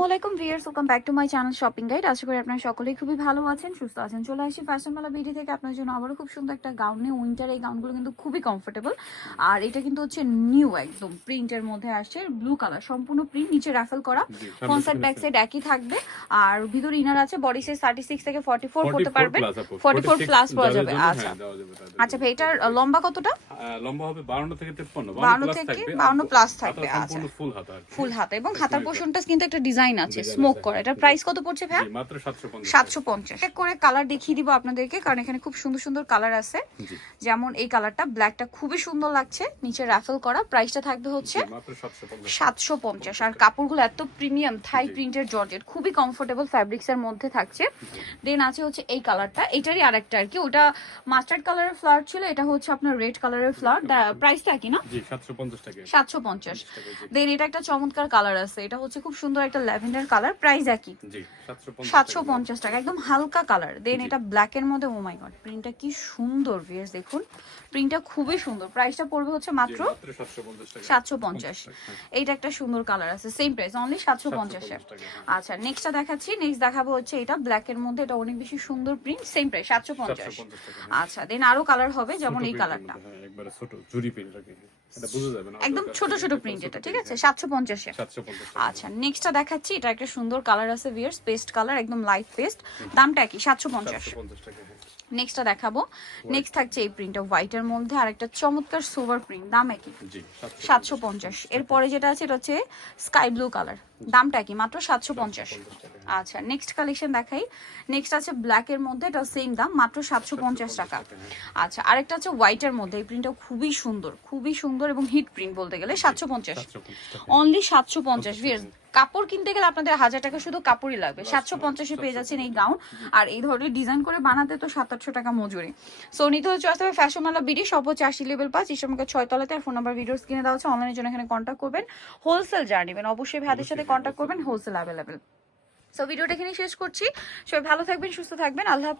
আসসালামু আলাইকুম viewers welcome back to my channel shopping guide আশা করি আপনারা সকলেই খুবই ভালো আছেন সুস্থ আছেন। চলে আসি ফ্যাশন মেলা বিডি থেকে। আপনার জন্য আবারও খুব সুন্দর একটা গাউন নিয়ে উইন্টার এই গাউনগুলো কিন্তু খুবই কমফোর্টেবল আর এটা কিন্তু হচ্ছে নিউ একদম প্রিন্টের মধ্যে আসছে ব্লু কালার সম্পূর্ণ প্রিন্ট নিচে রাফেল করা। সাইড ব্যাক সাইড একই থাকবে। আর ভিতরে ইনার আছে বডি সাইজ থার্টি সিক্স থেকে ফর্টি ফোর করতে 44 পারবেন। 44 46 প্লাস পাওয়া যাবে আচ্ছা। হ্যাঁ, আচ্ছা। ভাই এটার লম্বা কতটা? লম্বা হবে 52 থেকে 53 52 থেকে থাকবে, 52 আর plus হাতা থাকবে, আচ্ছা। সম্পূর্ণ হাতা ফুল হাতা। এবং হাতার পোর্শনটা কিন্তু একটা ডিজাইন আছে স্মোক করা। এটার প্রাইস কত পড়ছে ভাই মাত্র 750 সাতশো পঞ্চাশ। এক করে কালার দেখিয়ে দিব আপনাদেরকে কারণ এখানে খুব সুন্দর সুন্দর কালার আছে। যেমন এই কালারটা ব্ল্যাকটা খুবই সুন্দর লাগছে নিচে রাফেল করা। প্রাইসটা থাকবে হচ্ছে মাত্র 750 সাতশো পঞ্চাশ। আর কাপড়গুলো এত প্রিমিয়াম থাই প্রিন্টের জর্জেট খুবই কমফোর্টেবল ফ্যাব্রিক্স এর মধ্যে থাকছে। দেন আছে হচ্ছে এই কালারটা এটারই আরেকটা আর কি। ওটা মাস্টার্ড কালারের ফ্লাওয়ার ছিল এটা হচ্ছে আপনার রেড কালারের ফ্লাওয়ার প্রাইসটা কি না? জি 750 টাকা। সাতশো পঞ্চাশ। 50 টাকা, জি। দেন এটা একটা চমৎকার কালার আছে। এটা হচ্ছে খুব সুন্দর একটা ল্যাভেন্ডার কালার প্রাইস একই। সাতশো পঞ্চাশ টাকা। একদম হালকা কালার। দেন এটা ব্ল্যাক এর মধ্যে ও মাই গড প্রিন্টটা কি সুন্দর ভিএস দেখুন। প্রিন্টটা খুবই সুন্দর প্রাইসটা পড়বে হচ্ছে মাত্র মাত্র 750 টাকা। সাতশো পঞ্চাশ। হ্যাঁ। এইটা একটা সুন্দর কালার আছে সেম প্রাইস অনলি সাতশো পঞ্চাশে 750 টাকা, হ্যাঁ। আচ্ছা নেক্সটটা দেখাচ্ছি। নেক্সট দেখাবো হচ্ছে এটা ব্ল্যাক এর মধ্যে এটা অনেক বেশি সুন্দর প্রিন্ট সেম প্রাইস সাতশো পঞ্চাশ। 750 টাকা, হ্যাঁ। আচ্ছা দেন আরও কালার হবে যেমন এই কালারটা। একবারে ছোট জুরি প্রিন্ট আর কি। এটা বোঝা যাবে না একদম ছোট ছোট প্রিন্ট এটা ঠিক আছে? হ্যাঁ। সাতশো পঞ্চাশে 750 আচ্ছা নেক্সটটা দেখাচ্ছি। এটা একটা সুন্দর কালার আছে ভিয়ার্স পেস্ট কালার একদম লাইট পেস্ট দামটা কি সাতশো পঞ্চাশ 750 টাকা, হ্যাঁ। নেক্সটটা দেখাবো। নেক্সট থাকছে এই প্রিন্টটা হোয়াইটের মধ্যে। আর একটা চমৎকার সোভার প্রিন্ট দাম একই। জি, 750 সাতশো পঞ্চাশ। এরপরে যেটা আছে এটা হচ্ছে স্কাই ব্লু কালার দামটা কি? মাত্র সাতশো পঞ্চাশ। আচ্ছা নেক্সট কালেকশন দেখাই। নেক্সট আছে ব্ল্যাক এর মধ্যে এটা সেম দাম মাত্র সাতশো পঞ্চাশ টাকা। আচ্ছা আরেকটা আছে হোয়াইটের মধ্যে এই প্রিন্টটা খুবই সুন্দর খুবই সুন্দর এবং হিট প্রিন্ট বলতে গেলে সাতশো পঞ্চাশ। অনলি সাতশো পঞ্চাশ কাপড় কিনতে গেলে আপনাদের হাজার টাকা শুধু কাপড়ই লাগবে। সাতশো পঞ্চাশে পেয়ে যাচ্ছেন এই গাউন আর এই ধরনের ডিজাইন করে বানাতে তো সাত আটশো টাকা মজুরি। সো নিতে হচ্ছে আসতে হবে ফ্যাশন মেলা বিডি সব হচ্ছে আশি লেভেল পাঁচ ইসলামকে ছয় তলাতে আর ফোন নাম্বার ভিডিওস কিনে দেওয়া হচ্ছে অনলাইনের জন্য এখানে কন্ট্যাক্ট করবেন। হোলসেল যা নেবেন। অবশ্যই ভাইদের সাথে কন্ট্যাক্ট করবেন হোলসেল অ্যাভেলেবেল সো ভিডিওটা এখানে শেষ করছি। সবাই ভালো থাকবেন, সুস্থ থাকবেন। আল্লাহ